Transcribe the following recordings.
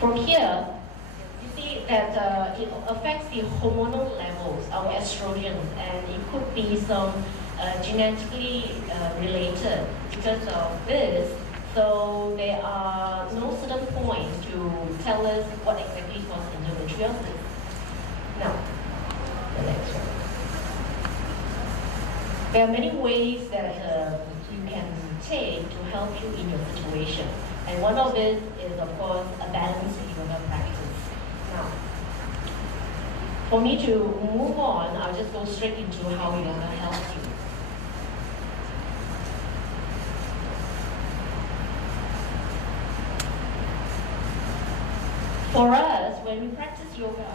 From here, you see that it affects the hormonal levels, our estrogen, and it could be some genetically related because of this. So there are no certain points to tell us what exactly causes endometriosis. Now, the next one. There are many ways that you can take to help you in your situation. And one of it is, of course, a balanced yoga practice. Now, for me to move on, I'll just go straight into how yoga helps you. For us, when we practice yoga,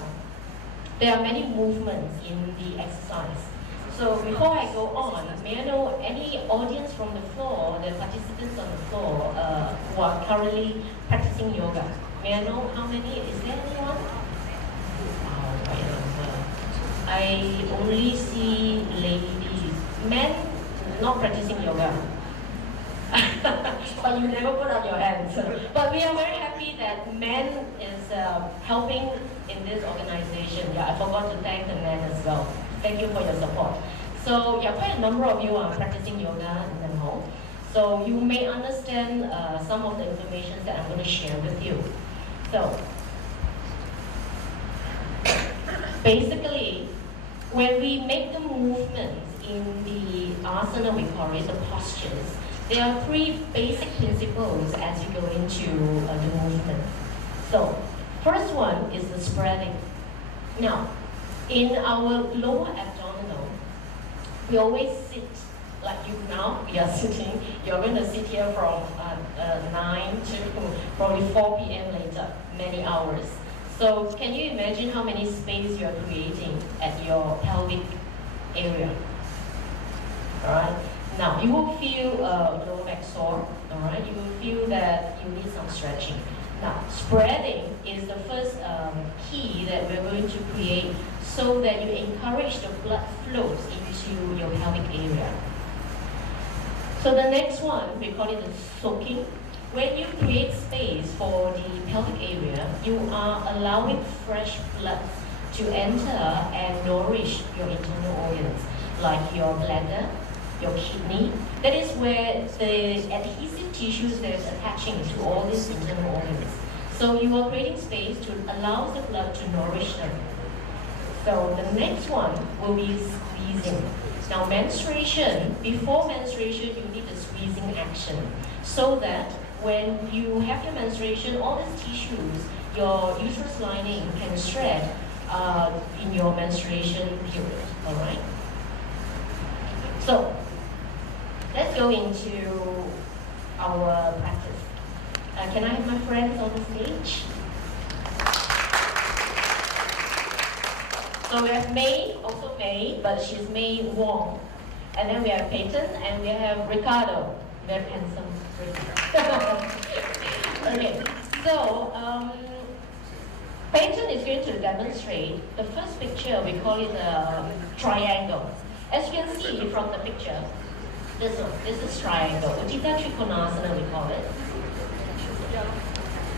there are many movements in the exercise. So before I go on, may I know any audience from the floor, the participants on the floor who are currently practicing yoga? May I know how many? Is there anyone? I only see ladies. Men not practicing yoga. But you never put up your hands. But we are very happy that men is helping in this organization. Yeah, I forgot to thank the men as well. Thank you for your support. So yeah, quite a number of you are practicing yoga in the home. So you may understand some of the information that I'm going to share with you. So basically, when we make the movements in the asana, we call it the postures, there are three basic principles as you go into the movement. So first one is the spreading. Now, in our lower abdominal, we always sit like you now, we are sitting. You're going to sit here from 9 to probably 4 p.m. later, many hours. So can you imagine how many space you are creating at your pelvic area? All right. Now, you will feel lower back sore. All right. You will feel that you need some stretching. Now, spreading is the first key that we're going to create so that you encourage the blood flows into your pelvic area. So the next one, we call it the soaking. When you create space for the pelvic area, you are allowing fresh blood to enter and nourish your internal organs, like your bladder, your kidney. That is where the adhesive tissues that is attaching to all these internal organs. So you are creating space to allow the blood to nourish them. So the next one will be squeezing. Now menstruation, before menstruation, you need a squeezing action so that when you have your menstruation, all these tissues, your uterus lining can shred in your menstruation period, all right? So let's go into our practice. Can I have my friends on the stage? So we have May, also May, but she's May Wong. And then we have Peyton, and we have Ricardo, very handsome Ricardo. Okay, so Peyton is going to demonstrate the first picture. We call it a triangle. As you can see from the picture, this is triangle. UTAR Trikonasana, we call it.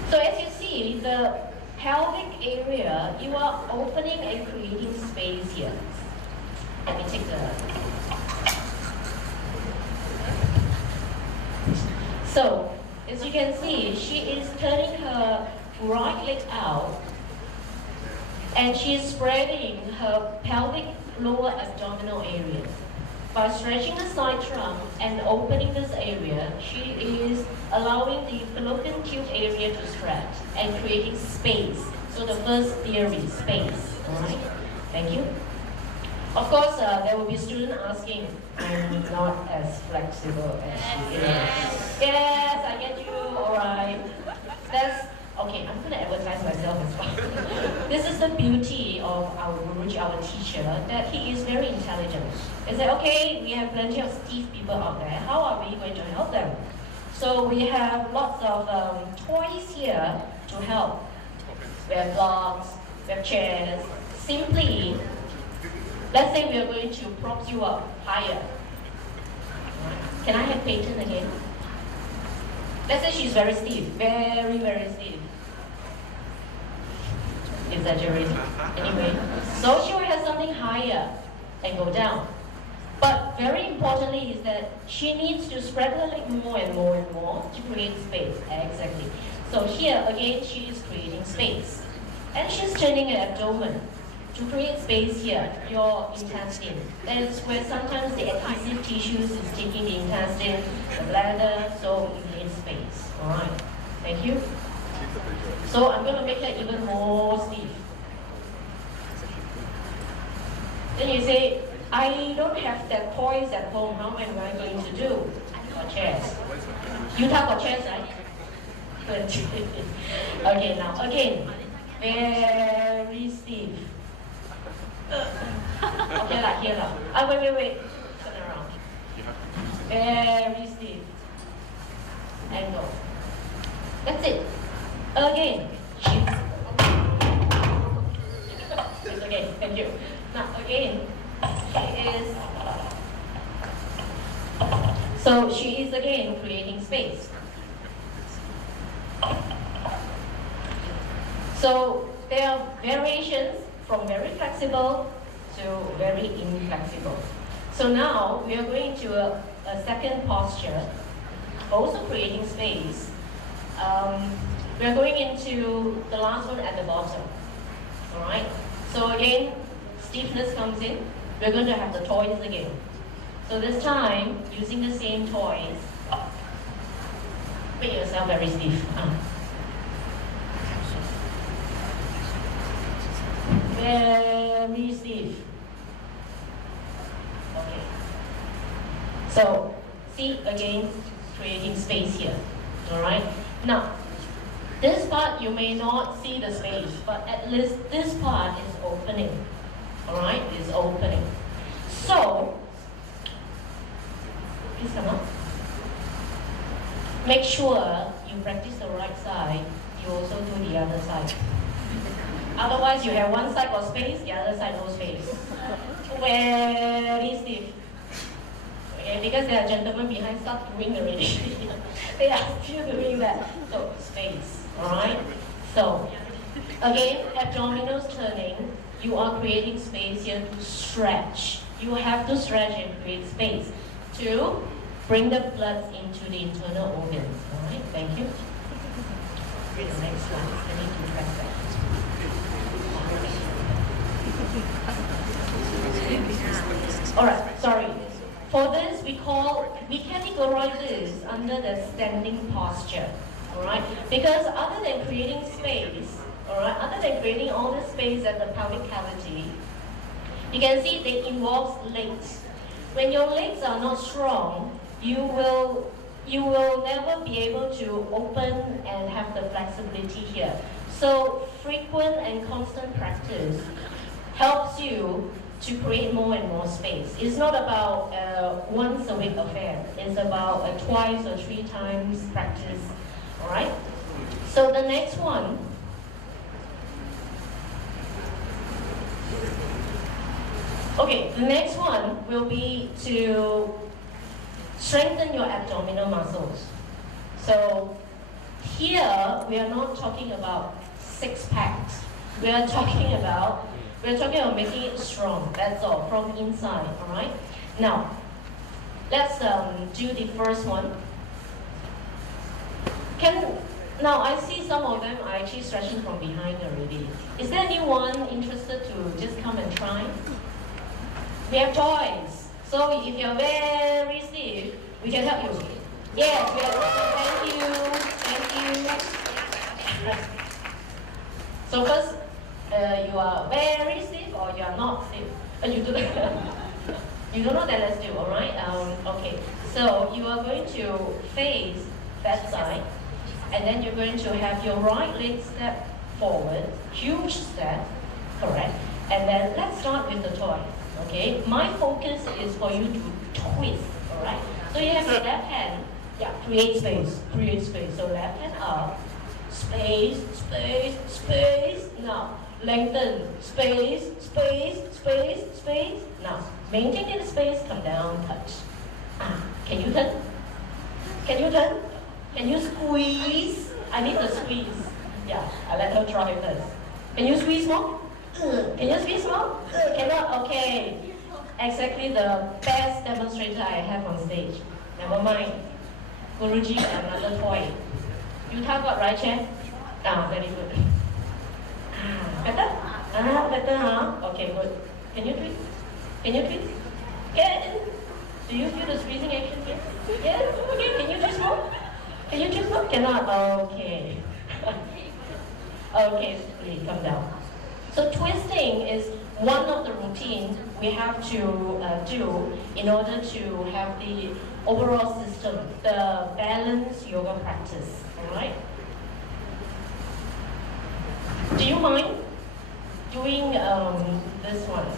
So as you see, the pelvic area, you are opening and creating space here. Let me take the... So, as you can see, she is turning her right leg out and she is spreading her pelvic lower abdominal area. By stretching the side trunk and opening this area, she is allowing the fallopian tube area to stretch and creating space. So the first theory, space. All right? Thank you. Of course, there will be students asking, I'm not as flexible as she is. Yes, I get you. All right. That's okay. I'm going to advertise myself as well. This is the beauty of our Guruji, our teacher, that he is very intelligent. He said, okay, we have plenty of stiff people out there. How are we going to help them? So we have lots of toys here to help. We have blocks, we have chairs. Simply, let's say we are going to prop you up higher. Can I have Peyton again? Let's say she's very stiff, very, very stiff. Exaggerating. Anyway, so she will have something higher and go down. But very importantly is that she needs to spread her leg more and more and more to create space. Exactly. So here again, she is creating space. And she's turning her abdomen to create space here, your intestine. That's where sometimes the adhesive tissues is taking the intestine, the bladder, so it needs space. Alright, thank you. So I'm going to make her even more stiff. Then you say, I don't have that toys at home, how am I going to do? Got chairs. UTAR got chairs, right? Good. Okay, now again, very stiff. Okay, like here now. Wait. Turn around. Very stiff. Angle. That's it. Again. It's okay, thank you. Now again, she is again creating space. So there are variations from very flexible to very inflexible. So now we are going to a second posture, also creating space. We are going into the last one at the bottom. Alright? So again, stiffness comes in. We're going to have the toys again. So this time, using the same toys, make yourself very stiff. Very stiff. Okay. So, see again, creating space here. Alright? Now, this part you may not see the space, but at least this part is opening. Alright? Is opening. So, please come up. Make sure you practice the right side, you also do the other side. Otherwise, you have one side got space, the other side no space. Very stiff. Okay, because there are gentlemen behind start doing already. They are still doing that. So, space. Alright? So, again, abdominals turning, you are creating space here to stretch. You have to stretch and create space to bring the blood into the internal organs. Alright, thank you. Read the next slide. I need to press that. Alright, sorry. For this, we categorize this under the standing posture. Alright? Because other than creating space, alright, other than creating all the space at the pelvic cavity, you can see they involve legs. When your legs are not strong, you will never be able to open and have the flexibility here. So frequent and constant practice helps you to create more and more space. It's not about a once a week affair. It's about a twice or three times practice. Alright? So the next one, okay, the next one will be to strengthen your abdominal muscles. So here we are not talking about six packs. We are talking about making it strong. That's all, from inside. All right. Now, let's do the first one. Now I see some of them are actually stretching from behind already. Is there anyone interested to just come and try? We have toys. So if you're very stiff, we can help you. Yes, we have. Thank you. So first, you are very stiff or you are not stiff. You do you don't know, then let's do. All right. Okay. So you are going to face that side, and then you're going to have your right leg step forward, huge step, correct. And then let's start with the toy. Okay, my focus is for you to twist, all right? So you have your left hand, create space. So left hand up, space. Now, lengthen, space. Now, maintain the space, come down, touch. Can you turn? Can you squeeze? I need to squeeze. Yeah, I let her try first. Can you squeeze more? Can you squeeze more? Cannot? Okay. Exactly the best demonstrator I have on stage. Never mind. Guruji, another toy. UTAR got right, Chair? Ah, very good. Better? Better, huh? Okay, good. Can you twist? Can you twist? Can? Do you feel the squeezing action here? Yes? Okay, can you twist more? Can you twist more? Cannot? Okay. Okay, please come down. So twisting is one of the routines we have to do in order to have the overall system, the balanced yoga practice, alright? Do you mind doing this one?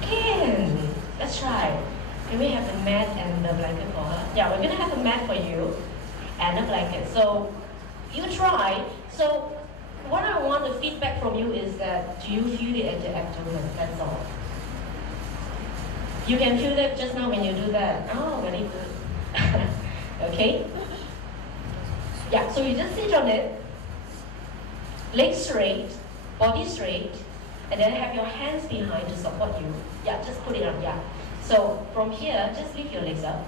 Can. Let's try. Can we have the mat and the blanket for her? Yeah, we're gonna have a mat for you and a blanket. So you try. So what I want the feedback from you is that do you feel it at the abdomen? That's all. You can feel that just now when you do that. Oh, very good. Okay? Yeah, so you just sit on it, legs straight, body straight, and then have your hands behind to support you. Yeah, just put it on, yeah. So from here, just lift your legs up.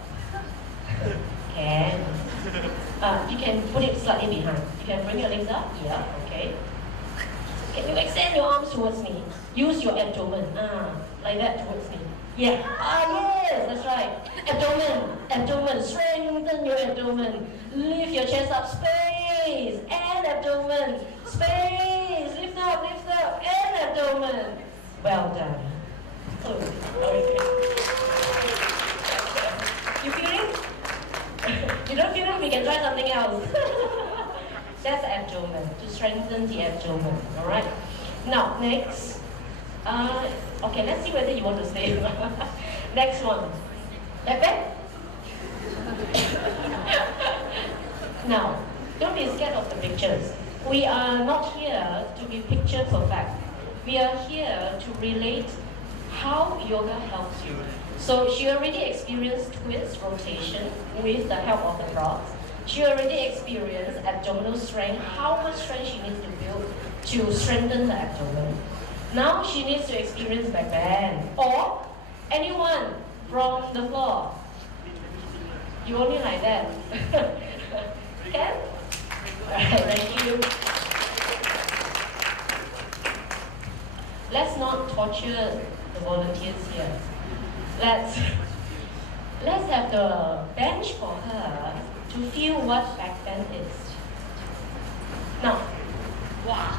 Can. You can put it slightly behind. You can bring your legs up. Yeah, okay. Can you extend your arms towards me? Use your abdomen. Like that towards me. Yeah. Yes, that's right. Abdomen. Abdomen. Strengthen your abdomen. Lift your chest up. Space. And abdomen. Space. Lift up, and abdomen. Well done. So, you feel it? You don't feel it? We can try something else. That's abdomen, to strengthen the abdomen. Alright? Now, next. Okay, let's see whether you want to stay. Next one. Back. Now, don't be scared of the pictures. We are not here to be picture perfect. We are here to relate how yoga helps you. So she already experienced twist rotation with the help of the props. She already experienced abdominal strength, how much strength she needs to build to strengthen the abdomen. Now she needs to experience back bend. Or anyone from the floor. You only like that. Can? Alright, thank you. Let's not torture the volunteers here. Let's have the bench for her to feel what back bend is. Now, wow.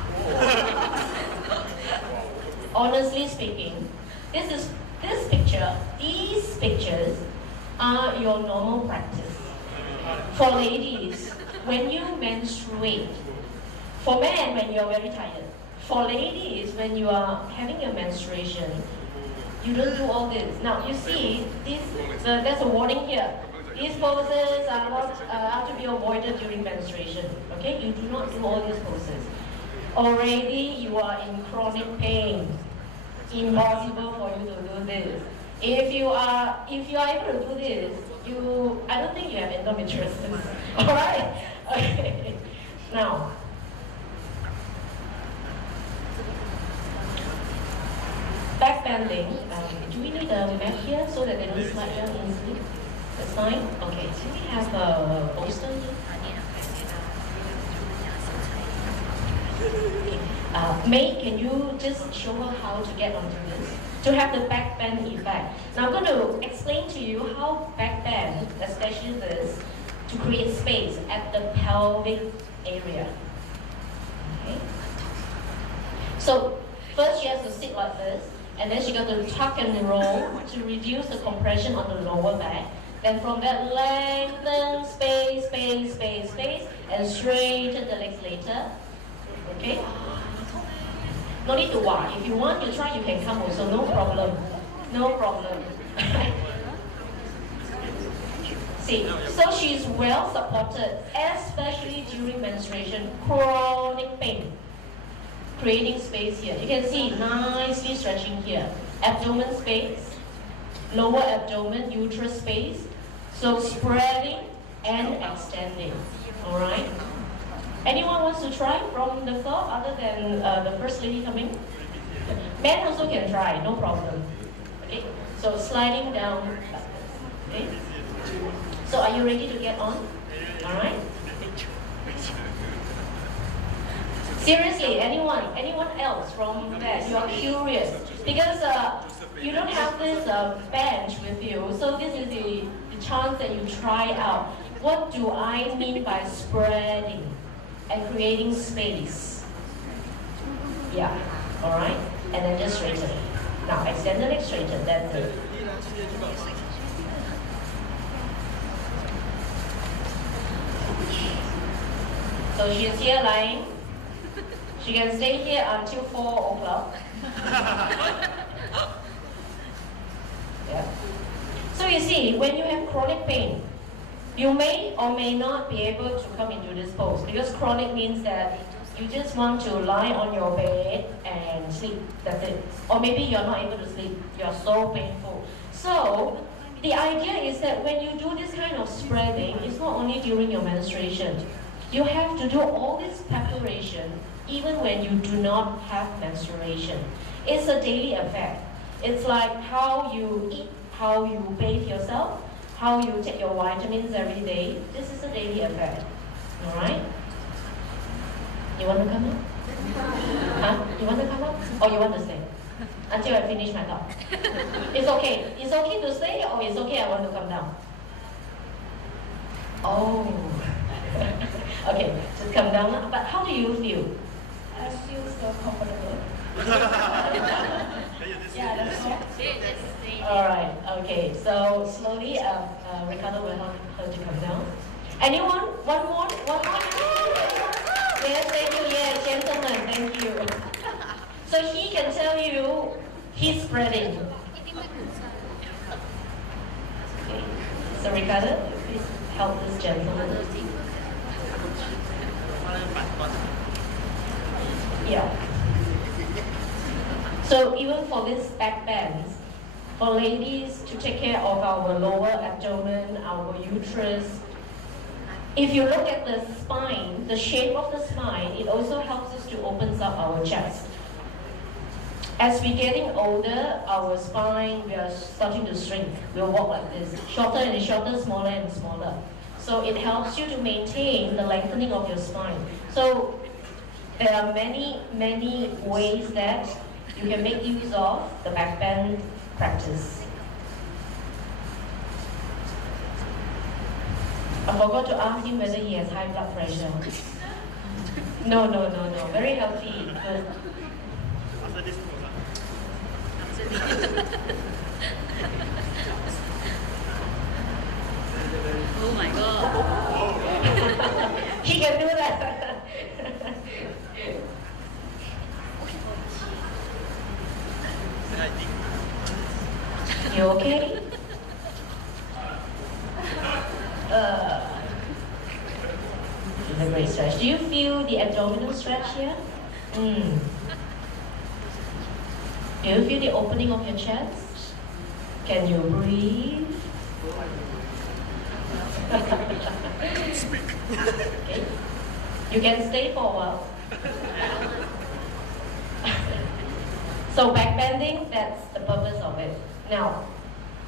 Honestly speaking, these pictures are your normal practice. For ladies, when you menstruate. For men, when you're very tired. For ladies, when you are having your menstruation, you don't do all this. Now, you see, there's a warning here. These poses are to be avoided during menstruation. Okay? You do not do all these poses. Already, you are in chronic pain. Impossible for you to do this. If you are able to do this, I don't think you have endometriosis. Alright? Okay. Now, back bending. Do we need a mat here so that they don't slide down easily? That's fine? Okay, so we have a bolster here. May, can you just show her how to get onto this? To have the back bend effect. Now I'm going to explain to you how back bend, especially this, to create space at the pelvic area. Okay. So first she has to sit like this, and then she got to tuck and roll to reduce the compression on the lower back. Then from that, lengthen, space, and straighten the legs later. Okay? No need to walk. If you want to try, you can come also. No problem. No problem. See, so she's well supported, especially during menstruation, chronic pain. Creating space here. You can see nicely stretching here. Abdomen space, lower abdomen, uterus space. So spreading and extending. Alright? Anyone wants to try from the floor other than the first lady coming? Men also can try, no problem. Okay, so sliding down. Okay, so are you ready to get on? All right. Seriously, anyone else from that? You are curious because you don't have this bench with you, so this is the chance that you try out. What do I mean by spreading and creating space? Yeah, all right, and then just straighten it. Now extend the leg, straighten. That's it. So she's here lying. She can stay here until 4 o'clock. Yeah. So you see, when you have chronic pain, you may or may not be able to come into this pose because chronic means that you just want to lie on your bed and sleep. That's it. Or maybe you're not able to sleep. You're so painful. So the idea is that when you do this kind of spreading, it's not only during your menstruation. You have to do all this preparation even when you do not have menstruation. It's a daily effect. It's like how you eat, how you bathe yourself, how you take your vitamins every day. This is a daily effect. All right? You want to come up? Huh? You want to come up? Or you want to stay? Until I finish my talk. It's okay. It's okay to stay or it's okay I want to come down? Oh. Okay, just come down now. But how do you feel? I feel so comfortable. Yeah, that's all. All right, okay. So slowly, Ricardo will help her to come down. Anyone? One more? One more? Yes, thank you. Yes, gentlemen, thank you. So he can tell you he's spreading. Okay. So Ricardo, please help this gentleman. Yeah. So even for this back bends, for ladies to take care of our lower abdomen, our uterus, if you look at the spine, the shape of the spine, it also helps us to open up our chest. As we're getting older, our spine, we are starting to shrink. We'll walk like this, shorter and shorter, smaller and smaller. So it helps you to maintain the lengthening of your spine. So there are many ways that you can make use of the back bend practice. I forgot to ask him whether he has high blood pressure. No. Very healthy. Good. After this Oh my god. He can do that. You okay? It's a great stretch. Do you feel the abdominal stretch here? Do you feel the opening of your chest? Can you breathe? Okay. You can stay for a while. So back bending, that's the purpose of it. Now,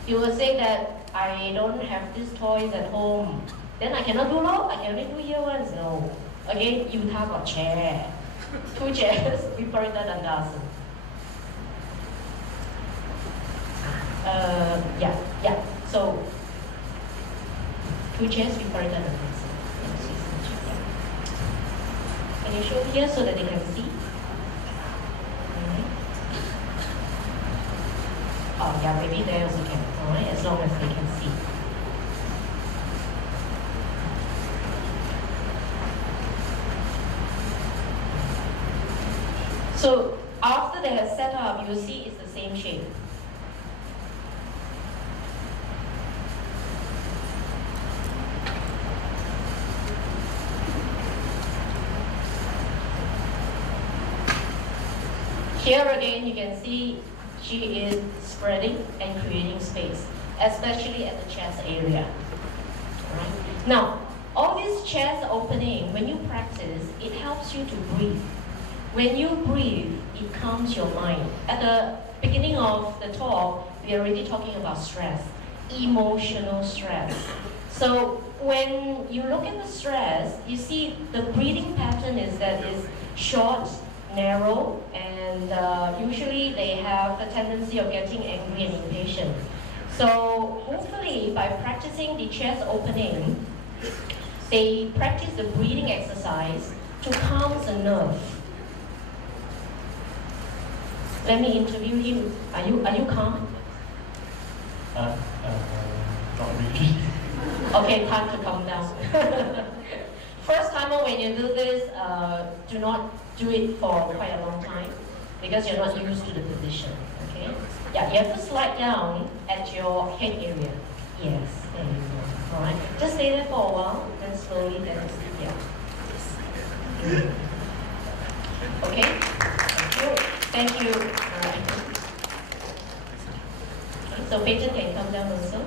you will say that I don't have these toys at home. Then I cannot do law, I can only do here ones. No. Again, UTAR got chair. 2 chairs, Viparita Dandasana. Yeah. So, 2 chairs, Viparita Dandasana. Can you show here so that they can see? Oh yeah, maybe they also can, alright, as long as they can see. So after they have set up, you see it's the same shape. Here again, you can see she is spreading and creating space, especially at the chest area. Right? Now, All this chest opening, when you practice, it helps you to breathe. When you breathe, it calms your mind. At the beginning of the talk, we are already talking about stress, emotional stress. So when you look at the stress, you see the breathing pattern is that is short, narrow, and usually they have the tendency of getting angry and impatient. So hopefully by practicing the chest opening, they practice the breathing exercise to calm the nerve. Let me interview him. Are you calm? Not really. Okay, time to calm down. First timer, when you do this, do not do it for quite a long time because you're not used to the position. Okay? Yeah, you have to slide down at your head area. Yes, there you go. Alright. Just stay there for a while, then slowly, then yeah. Okay? Thank you. Alright. Okay, so patient can come down also.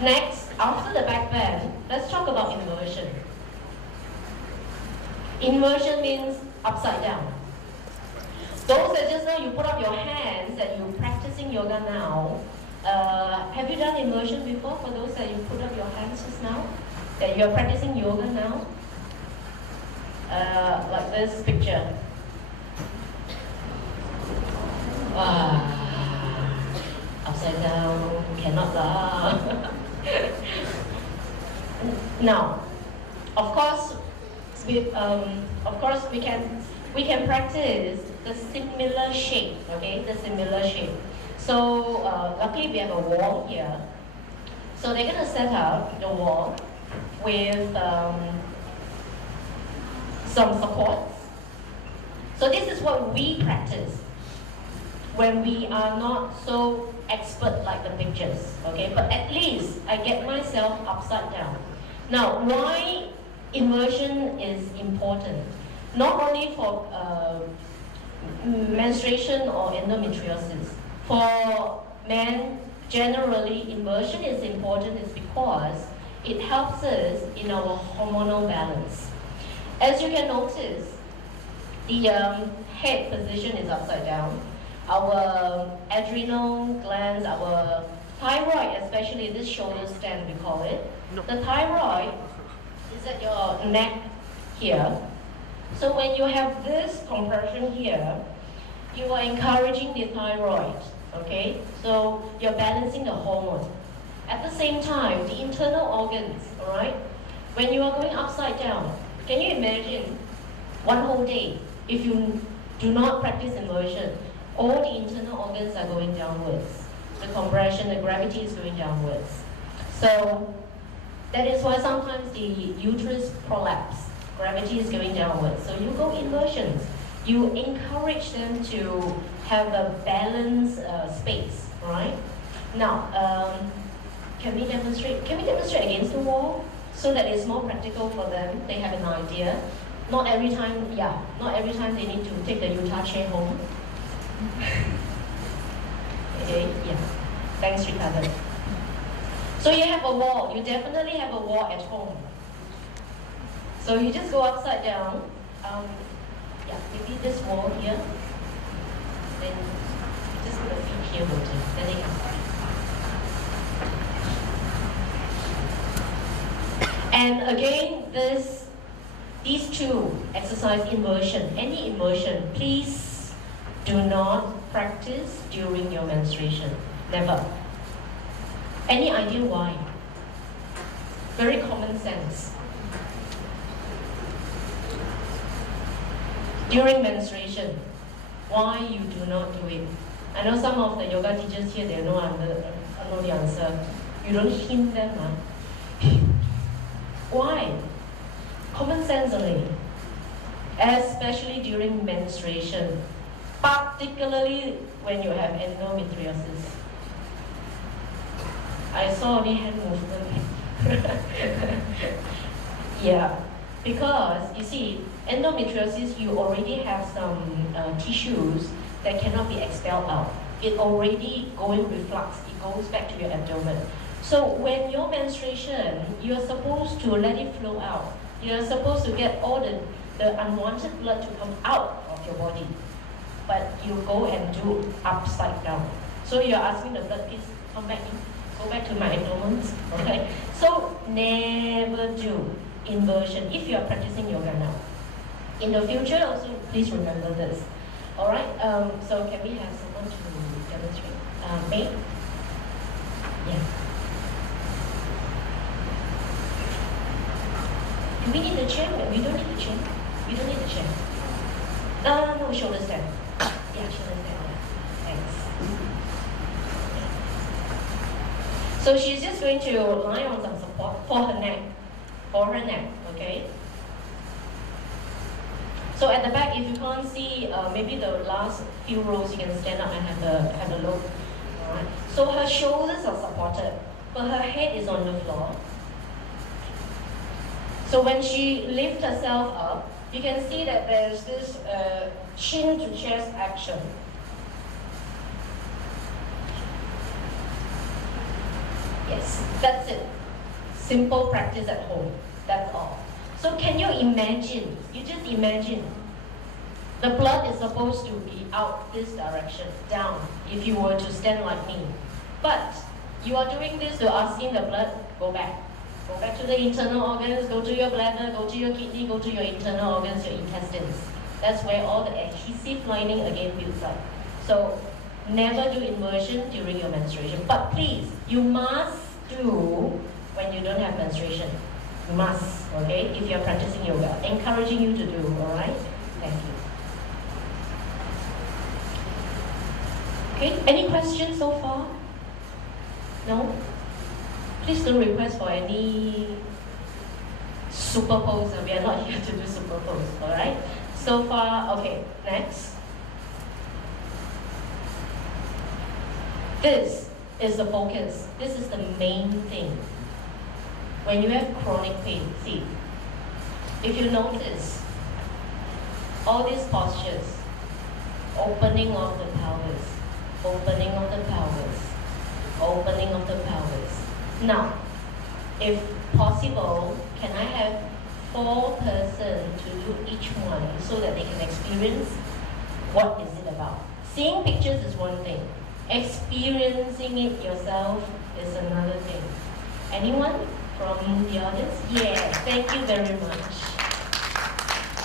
Next, after the back bend, let's talk about inversion. Inversion means upside down. Those that just now you put up your hands that you're practicing yoga now, have you done inversion before? For those that you put up your hands just now, that you're practicing yoga now? Like this picture. Upside down, cannot laugh. Now, of course, we can practice the similar shape. Okay, the similar shape. So luckily we have a wall here. So they're gonna set up the wall with some supports. So this is what we practice when we are not so expert like the pictures, okay? But at least I get myself upside down. Now, why inversion is important? Not only for menstruation or endometriosis. For men, generally, inversion is important is because it helps us in our hormonal balance. As you can notice, the head position is upside down. Our adrenal glands, our thyroid, especially this shoulder stand, we call it. No. The thyroid is at your neck here. So when you have this compression here, you are encouraging the thyroid, okay? So you're balancing the hormone. At the same time, the internal organs, all right? When you are going upside down, can you imagine one whole day, if you do not practice inversion, all the internal organs are going downwards. The compression, the gravity is going downwards. So that is why sometimes the uterus prolapse, gravity is going downwards. So you go inversions. You encourage them to have a balanced space, right? Now, can we demonstrate against the wall so that it's more practical for them? They have an idea. Not every time they need to take the UTAR chair home. Okay, yeah. Thanks, Ricardo. So you have a wall. You definitely have a wall at home. So you just go upside down. Yeah, maybe this wall here. Then you just put the feet here, rotate. Then they can start. And again, these two exercise inversion. Any inversion, please do not practice during your menstruation. Never. Any idea why? Very common sense. During menstruation, why you do not do it? I know some of the yoga teachers here, they know the answer. You don't hint them, huh? Why? Common sense only. Especially during menstruation. Particularly when you have endometriosis. I saw only hand movement. Yeah, because you see, endometriosis, you already have some tissues that cannot be expelled out. It already going reflux. It goes back to your abdomen. So when your menstruation, you're supposed to let it flow out. You're supposed to get all the unwanted blood to come out of your body. But you go and do upside down. So you're asking the blood, please come back in. Go back to my abdomen. Okay? So never do inversion if you are practicing yoga now. In the future also, please remember this. Alright, so can we have someone to demonstrate? May? Yeah. Do we need a chair? We don't need a chair. We don't need a chair. No, shoulder stand. Yeah, shoulder stand. Yeah. Thanks. So she's just going to lie on some support for her neck. For her neck, okay? So at the back, if you can't see, maybe the last few rows, you can stand up and have a look. Alright. So her shoulders are supported, but her head is on the floor. So when she lifts herself up, you can see that there's this chin to chest action. Yes, that's it. Simple practice at home. That's all. So can you imagine? You just imagine. The blood is supposed to be out this direction, down, if you were to stand like me. But you are doing this, you're asking the blood, go back. Go back to the internal organs, go to your bladder, go to your kidney, go to your internal organs, your intestines. That's where all the adhesive lining again builds up. So never do inversion during your menstruation. But please, you must do when you don't have menstruation. You must, okay? If you're practicing yoga. Encouraging you to do, alright? Thank you. Okay, any questions so far? No? Please don't request for any super pose. We are not here to do super pose, alright? So far, okay, next. This is the focus. This is the main thing. When you have chronic pain, see, if you notice, all these postures, opening of the pelvis, opening of the pelvis, opening of the pelvis. Now, if possible, can I have 4 persons to do each one so that they can experience what is it about? Seeing pictures is one thing. Experiencing it yourself is another thing. Anyone from the audience? Yeah, thank you very much.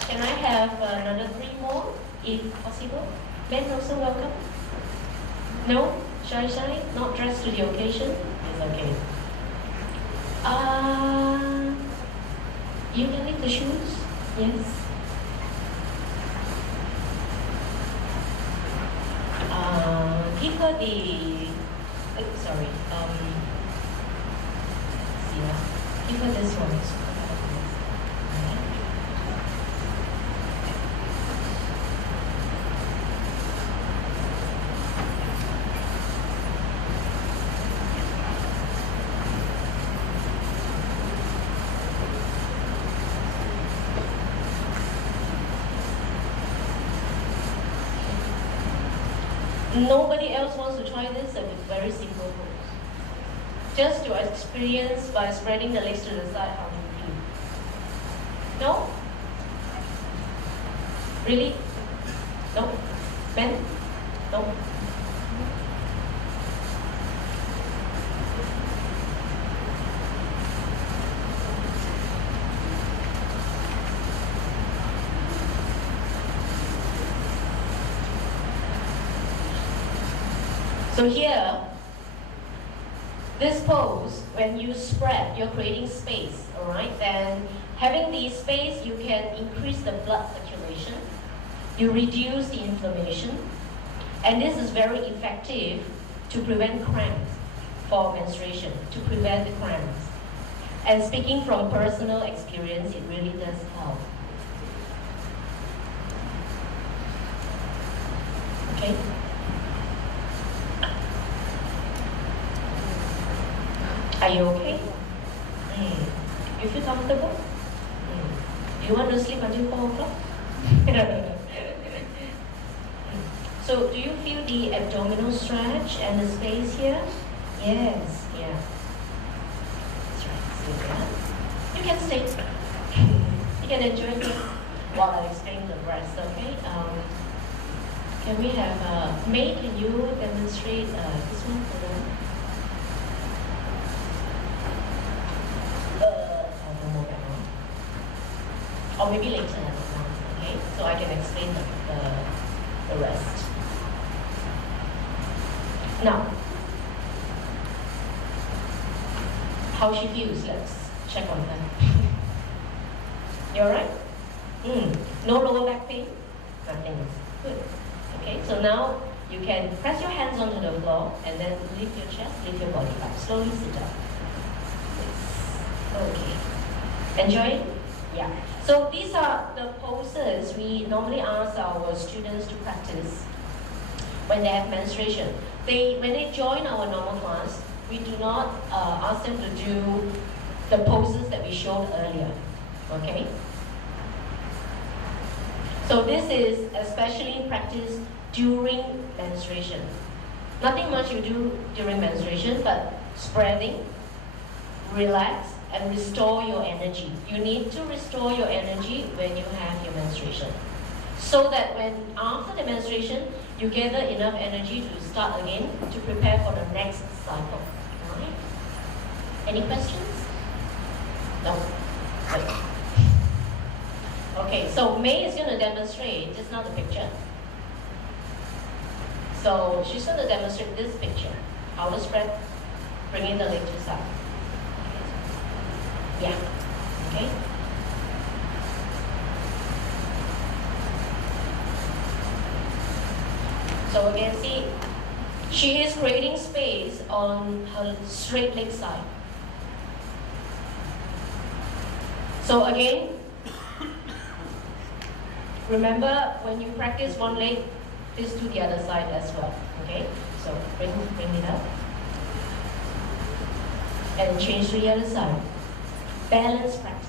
Can I have another 3 more, if possible? Men also welcome? No? Shy? Not dressed to the occasion? It's okay. You can leave the shoes? Yes. Give her the, sorry, give her this one. Nobody else wants to try this, and it's very simple pose. Just to experience by spreading the legs to the side how you feel. No? Really? No? Ben? No? So here, this pose, when you spread, you're creating space, alright? Then having the space, you can increase the blood circulation, you reduce the inflammation, and this is very effective to prevent cramps for menstruation, to prevent the cramps. And speaking from personal experience, it really does help. Okay? Are you okay? You feel comfortable? You want to sleep until 4 o'clock? So do you feel the abdominal stretch and the space here? Yes, yeah. can enjoy it while I explain the rest, okay? Can we have, May, can you demonstrate this one for them? I don't know that one. Or maybe later, okay? So I can explain the rest. Now, how she feels, let's check on her. You alright? No lower back pain? Nothing. Good. Okay, so now you can press your hands onto the floor and then lift your chest, lift your body up. Slowly sit up. Yes. Okay. Enjoy? Yeah. So these are the poses we normally ask our students to practice when they have menstruation. When they join our normal class, we do not ask them to do the poses that we showed earlier. Okay? So this is especially practiced during menstruation. Nothing much you do during menstruation, but spreading, relax, and restore your energy. You need to restore your energy when you have your menstruation, so that when after the menstruation, you gather enough energy to start again to prepare for the next cycle. All right? Any questions? No. Right. Okay, so May is going to demonstrate, just now the picture. So she's going to demonstrate this picture. How to spread, bringing the leg to the side. Yeah, okay. So again, see, she is creating space on her straight leg side. So again, remember when you practice one leg, please do the other side as well. Okay? So bring it up. And change to the other side. Balance practice.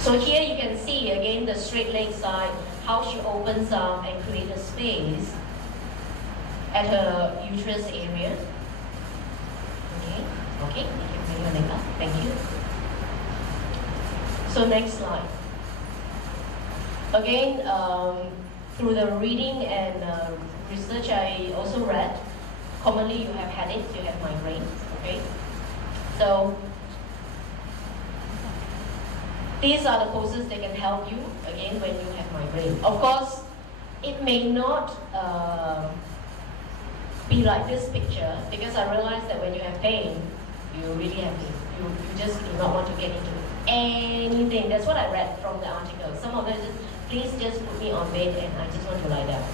So here you can see again the straight leg side, how she opens up and creates a space at her uterus area. Okay, you can bring your leg up. Thank you. So next slide. Again, through the reading and research I also read, commonly you have headaches, you have migraines, okay? So these are the poses that can help you, again, when you have migraine. Of course, it may not be like this picture, because I realized that when you have pain, you really have to, you just do not want to get into anything. That's what I read from the article. Some of them just, please just put me on bed and I just want to lie down.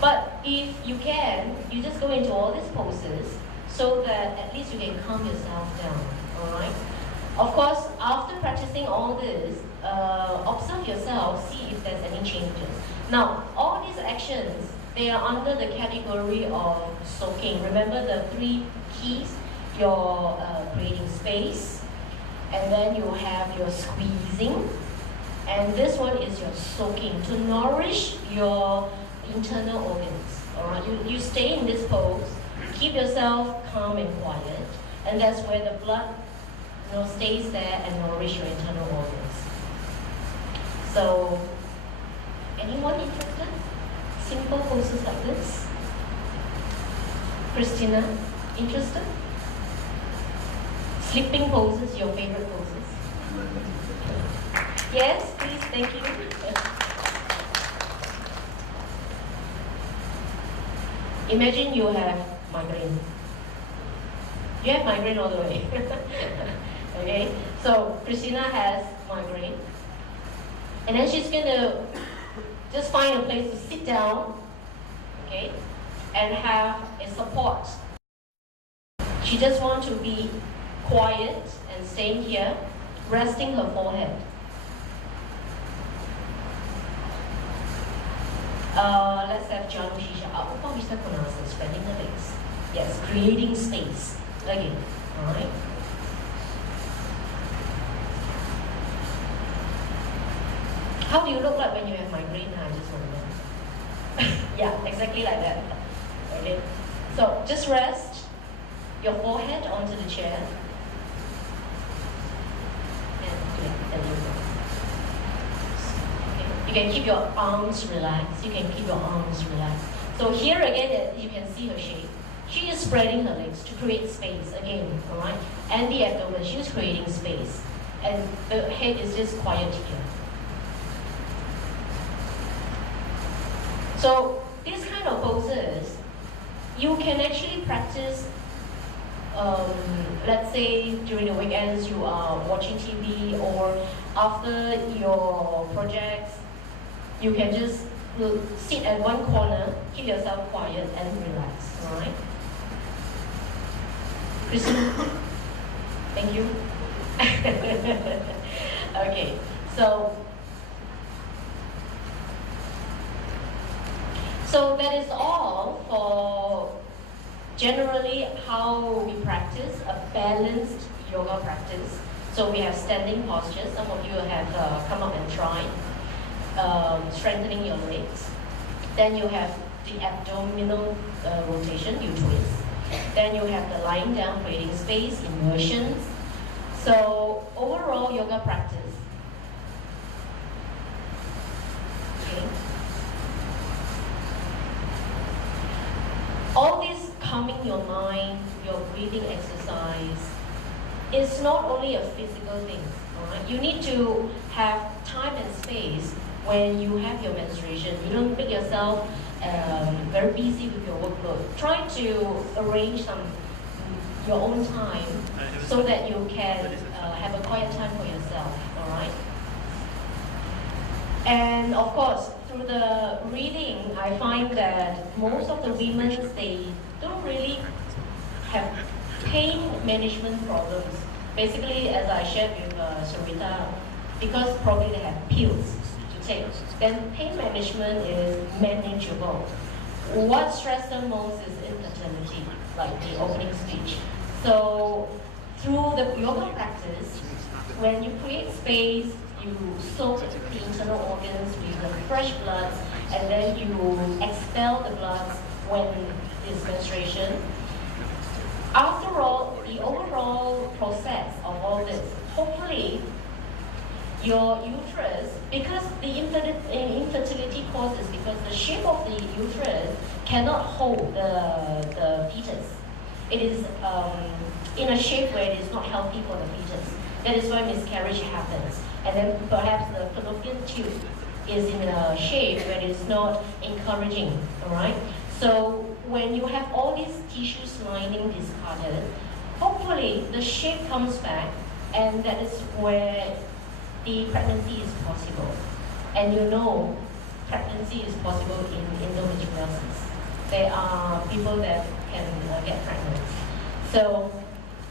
But if you can, you just go into all these poses so that at least you can calm yourself down, all right? Of course, after practicing all this, observe yourself, see if there's any changes. Now, all these actions, they are under the category of soaking. Remember the 3 keys? You're creating space, and then you have your squeezing, and this one is your soaking, to nourish your internal organs. All right, you stay in this pose, keep yourself calm and quiet, and that's where the blood stays there and nourish your internal organs. So, anyone interested? Simple poses like this. Christina, interested? Sleeping poses, your favorite poses? Yes, please, thank you. Imagine you have migraine. You have migraine all the way. Okay, so Christina has migraine. And then she's gonna just find a place to sit down, okay, and have a support. She just wants to be quiet and staying here, resting her forehead. Let's have John Shisha. What is that pronounced? Spreading the legs. Yes, creating space. Again, all right. How do you look like when you have migraine? I just want to know. Yeah, exactly like that. Okay. So just rest. your forehead onto the chair. And there you go. Okay. You can keep your arms relaxed. You can keep your arms relaxed. So here again, you can see her shape. She is spreading her legs to create space again, all right? And the abdomen, she's creating space. And the head is just quiet here. So these kind of poses, you can actually practice, let's say during the weekends you are watching TV or after your projects, you can just sit at one corner, keep yourself quiet and relax, all right? Kristen, thank you. Okay, so that is all for generally how we practice a balanced yoga practice. So we have standing postures. Some of you have come up and tried strengthening your legs. Then you have the abdominal rotation, you twist. Then you have the lying down, creating space, inversions. So overall yoga practice. Okay. All this calming your mind, your breathing exercise, is not only a physical thing. All right? You need to have time and space when you have your menstruation. You don't make yourself very busy with your workload. Try to arrange your own time so that you can have a quiet time for yourself, all right? And of course, through the reading, I find that most of the women, they don't really have pain management problems. Basically, as I shared with Sarita, because probably they have pills to take, then pain management is manageable. What stresses them most is infertility, like the opening speech. So through the yoga practice, when you create space, you soak the internal organs with the fresh blood, and then you expel the blood when it's menstruation. After all, the overall process of all this, hopefully your uterus, because the infertility causes because the shape of the uterus cannot hold the fetus. It is in a shape where it is not healthy for the fetus. That is why miscarriage happens. And then perhaps the fallopian tube is in a shape where it is not encouraging, all right? So when you have all these tissues lining discarded, hopefully the shape comes back, and that is where the pregnancy is possible. And you know pregnancy is possible in endometriosis. There are people that can get pregnant. So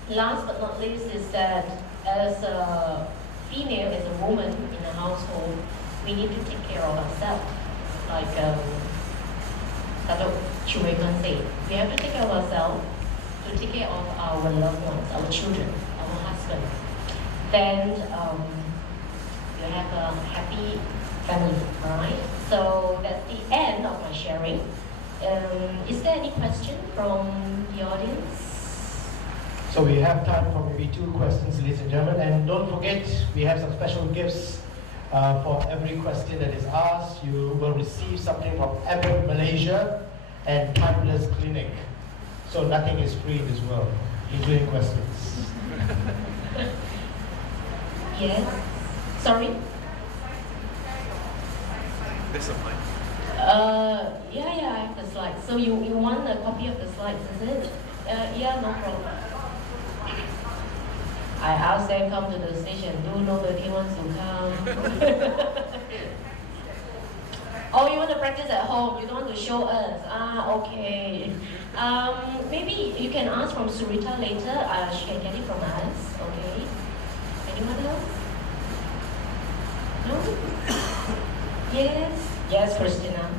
last but not least is that as a female, as a woman in a household, we need to take care of ourselves. Like Dato' Chuekan said, we have to take care of ourselves, to take care of our loved ones, our children, our husband. Then you have a happy family, alright? So that's the end of my sharing. Is there any question from the audience? So we have time for maybe 2 questions, ladies and gentlemen. And don't forget, we have some special gifts for every question that is asked. You will receive something from Abbott Malaysia and Timeless Clinic. So nothing is free in this world, including questions. Yes. Sorry? This of mine. Yeah, I have the slides. So you want a copy of the slides, is it? Yeah, no problem. I asked them come to the station. Do nobody wants to come? Oh, you want to practice at home? You don't want to show us? Okay. Maybe you can ask from Sarita later. She can get it from us. Okay. Anyone else? No? Yes. Yes, Christina.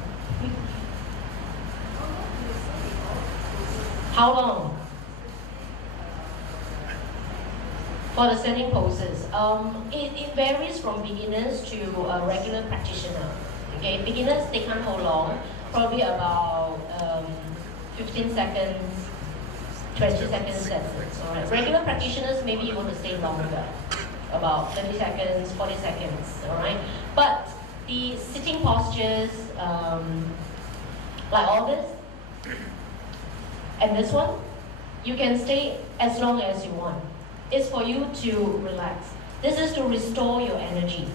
How long? For the standing poses, it varies from beginners to a regular practitioner. Okay, beginners, they can't hold long, probably about 15 seconds, 20 seconds, that's it. All right. Regular practitioners may be able to stay longer, about 30 seconds, 40 seconds, all right? But the sitting postures, like all this, and this one, you can stay as long as you want. It's for you to relax. This is to restore your energy.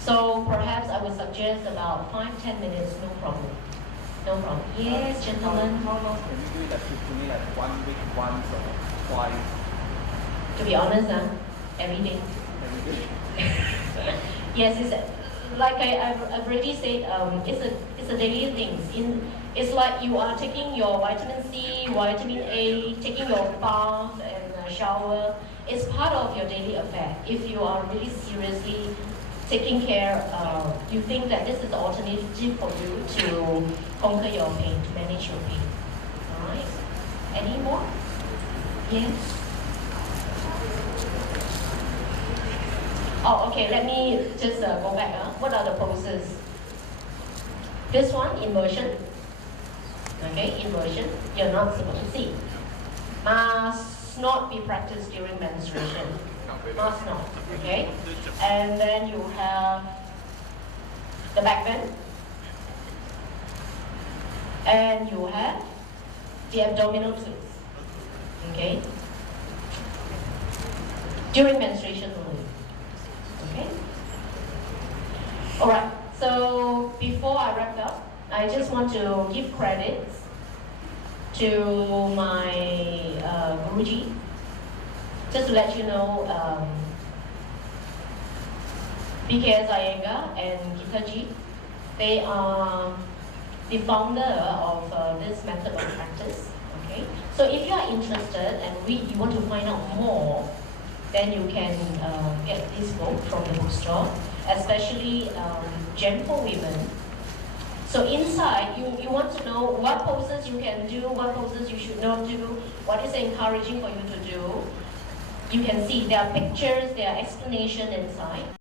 So perhaps I would suggest about 5-10 minutes, no problem. No problem. Yes, gentlemen. How long can you do it frequently, like 1 week, once or twice? To be honest, every day. Every day? Yes, it's like I've already said. It's a daily thing. It's like you are taking your vitamin C, vitamin A, taking your bath and shower. It's part of your daily affair. If you are really seriously taking care, you think that this is the alternative for you to conquer your pain, to manage your pain. All right. Any more? Yes. Oh, okay. Let me just go back. What are the poses? This one, inversion. Okay, inversion. You're not supposed to see. Must not be practiced during menstruation. Must not. Okay. And then you have the back bend. And you have the abdominal twist. Okay. During menstruation only. Okay. All right. So before I wrap up, I just want to give credits to my Guruji. Just to let you know, BKS Iyengar and Gitaji, they are the founder of this method of practice. Okay. So if you are interested and you want to find out more, then you can get this book from the bookstore, especially Gem for Women. So inside, you want to know what poses you can do, what poses you should not do, what is encouraging for you to do. You can see there are pictures, there are explanations inside.